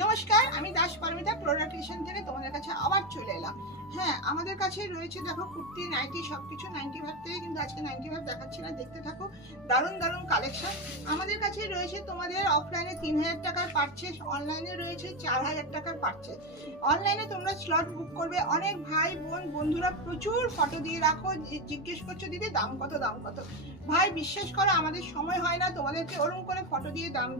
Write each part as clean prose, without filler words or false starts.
নমস্কার, আমি দাস পারমিতা প্রোডাক্টেশন থেকে তোমাদের কাছে আবার চলে এলাম। হ্যাঁ, আমাদের কাছে রয়েছে দেখো কুর্তি, নাইটি সবকিছু। 95 থেকে কিন্তু আজকে 95 দেখাচ্ছি না, দেখতে থাকো। দারুণ দারুণ কালেকশন আমাদের কাছে রয়েছে। তোমাদের অফলাইনে 3000 টাকার পারচেস, অনলাইনে রয়েছে 4000 টাকার পারচেস। অনলাইনে তোমরা স্লট বুক করবে। অনেক ভাই বোন বন্ধুরা প্রচুর ফটো দিয়ে রাখো, জিজ্ঞেস করছো দিদি দাম কত দাম কত। ভাই বিশ্বাস করো আমাদের সময় হয় না তোমাদেরকে ওরকম করে ফটো দিয়ে দাম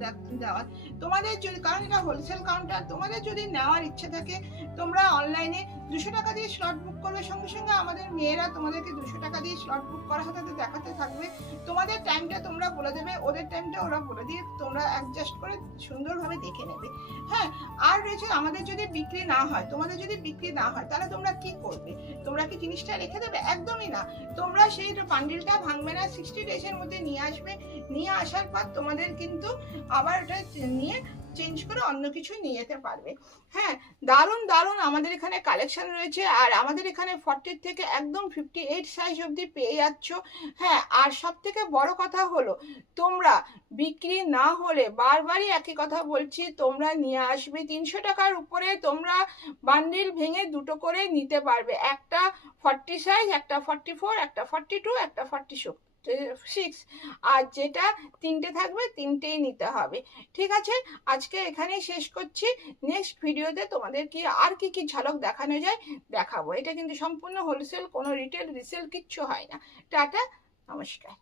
দেওয়ার। তোমাদের যদি, কারণ এটা হোলসেল কাউন্টার, তোমাদের যদি নেওয়ার ইচ্ছে থাকে তোমরা অনলাইনে 200 টাকা দিয়ে স্লট বুক করবে। সঙ্গে সঙ্গে আমাদের মেয়েরা তোমাদেরকে 200 টাকা দিয়ে স্লট বুক করা হতে দেখাতে থাকবে। তোমাদের টাইমটা তোমরা বলে দেবে, ওদের টাইমটা ওরা বলে দিয়ে তোমরা অ্যাডজাস্ট করে সুন্দরভাবে দেখে নেবে। হ্যাঁ, আর রয়েছে আমাদের যদি বিক্রি না হয়, তোমাদের যদি বিক্রি না হয় তাহলে তোমরা কি করবে? তোমরা কি জিনিসটা রেখে দেবে? একদমই না। তোমরা সেই বান্ডিলটা ভাঙবে না, 60 ডেজের মধ্যে নিয়ে আসবে। নিয়ে আসার পর তোমাদের কিন্তু আবার ওটা নিয়ে চেঞ্জ করে অন্য কিছু নিয়ে যেতে পারবে। হ্যাঁ, দারুণ দারুণ আমাদের এখানে কালেকশন রয়েছে। আর আমাদের এখানে 40 থেকে একদম 58 সাইজ অবধি পেয়ে যাচ্ছ। হ্যাঁ, আর সব থেকে বড় কথা হলো তোমরা বিক্রি না হলে, বারবারই একই কথা বলছি, তোমরা নিয়ে আসবে। 300 টাকার উপরে তোমরা বান্ডিল ভেঙে দুটো করে নিতে পারবে। একটা 40 সাইজ, একটা 44, একটা 42, একটা 46। আর যেটা তিনটে থাকবে তিনটেই নিতে হবে। ঠিক আছে, আজকে এখানেই শেষ করছি। নেক্সট ভিডিওতে তোমাদের কি আর কি কি ঝলক দেখানো যায় দেখাবো। এটা কিন্তু সম্পূর্ণ হোলসেল, কোনো রিটেল রিসেল কিচ্ছু হয় না। টাটা, নমস্কার।